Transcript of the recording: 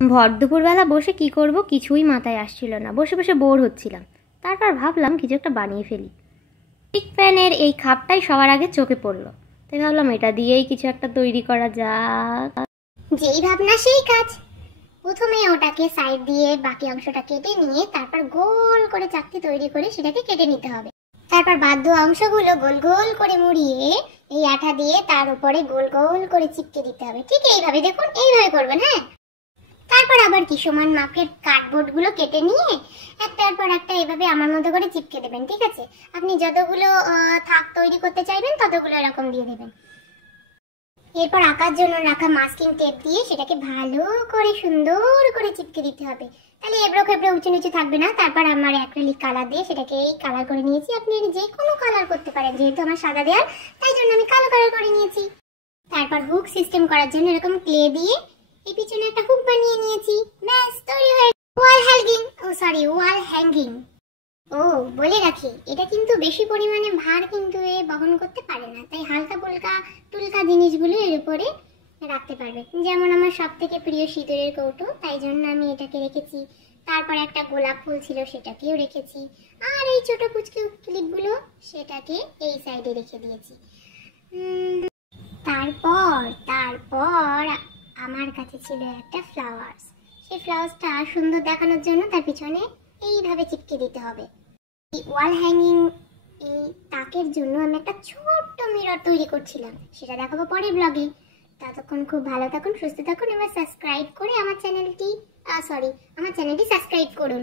ভর দুপুরবেলা বসে কি করব কিছুই মাথায় আসছিল না, বসে বসে বোর হচ্ছিলাম। তারপর ভাবলাম কিছু একটা বানিয়ে ফেলি। স্টিক প্যানের এই খাপটাই সবার আগে চোখে পড়লো, তাই ভাবলাম এটা দিয়েই কিছু একটা তৈরি করা যাক। যেই ভাবনা সেই কাজ। প্রথমে ওটাকে সাইড দিয়ে বাকি অংশটা কেটে নিয়ে তারপর গোল করে চাকতি তৈরি করে সেটাকে কেটে নিতে হবে। তারপর বাধ্য অংশগুলো গোল গোল করে মুড়িয়ে এই আঠা দিয়ে তার উপরে গোল গোল করে চিপকে দিতে হবে। ঠিক এইভাবে, দেখুন এইভাবে করবেন। হ্যাঁ, তারপর আবার কি সমান মাপের কার্ডবোর্ড গুলো কেটে নিয়ে একটার পর একটা এভাবে আমার মতো করে চিপকে দেবেন। ঠিক আছে, আপনি যতগুলো থাক তৈরি করতে চাইবেন ততগুলো এরকম দিয়ে দেবেন। এরপর আঁকার জন্য রাখা মাস্কিং টেপ দিয়ে সেটাকে ভালো করে সুন্দর করে চিপকে দিতে হবে, তাহলে এবড়ো খেবড়ো উঁচু নিচু থাকবে না। তারপর আমার অ্যাক্রিলিক কালার দিয়ে সেটাকে এই কালার করে নিয়েছি। আপনি যে কোনো কালার করতে পারেন, যেহেতু আমার সাদা দেওয়ার তাই জন্য আমি কালো কালার করে নিয়েছি। তারপর হুক সিস্টেম করার জন্য এরকম ক্লে দিয়ে এই পিছনে একটা হুক বানিয়ে নিয়েছি। ব্যাস তৈরি হয়ে ওয়াল হ্যাঙ্গিং। ও বলে রাখি, এটা কিন্তু বেশি পরিমাণে ভার কিন্তু এ বহন করতে পারে না, তাই হালকা ফুলকা টুলকা জিনিসগুলো এর উপরে রাখতে পারবে। যেমন আমার সব থেকে প্রিয় সিঁদুরের কৌটো, তাই জন্য আমি এটাকে রেখেছি। তারপর একটা গোলাপ ফুল ছিল সেটাকেও রেখেছি, আর এই ছোট কুচকি ক্লিপগুলো সেটাকে এই সাইডে রেখে দিয়েছি। তারপর আমার কাছে ছিল একটা ফ্লাওয়ার্স। সেই ফ্লাওয়ার্সটা সুন্দর দেখানোর জন্য তার পিছনে এইভাবে চিপকে দিতে হবে। ওয়াল হ্যাঙ্গিং এই তাকের জন্য আমি একটা ছোট্ট মিরর তৈরি করছিলাম, সেটা দেখাবো পরের ব্লগে। ততক্ষণ খুব ভালো থাকুন, সুস্থ থাকুন, এবার সাবস্ক্রাইব করে আমার চ্যানেলটি সাবস্ক্রাইব করুন।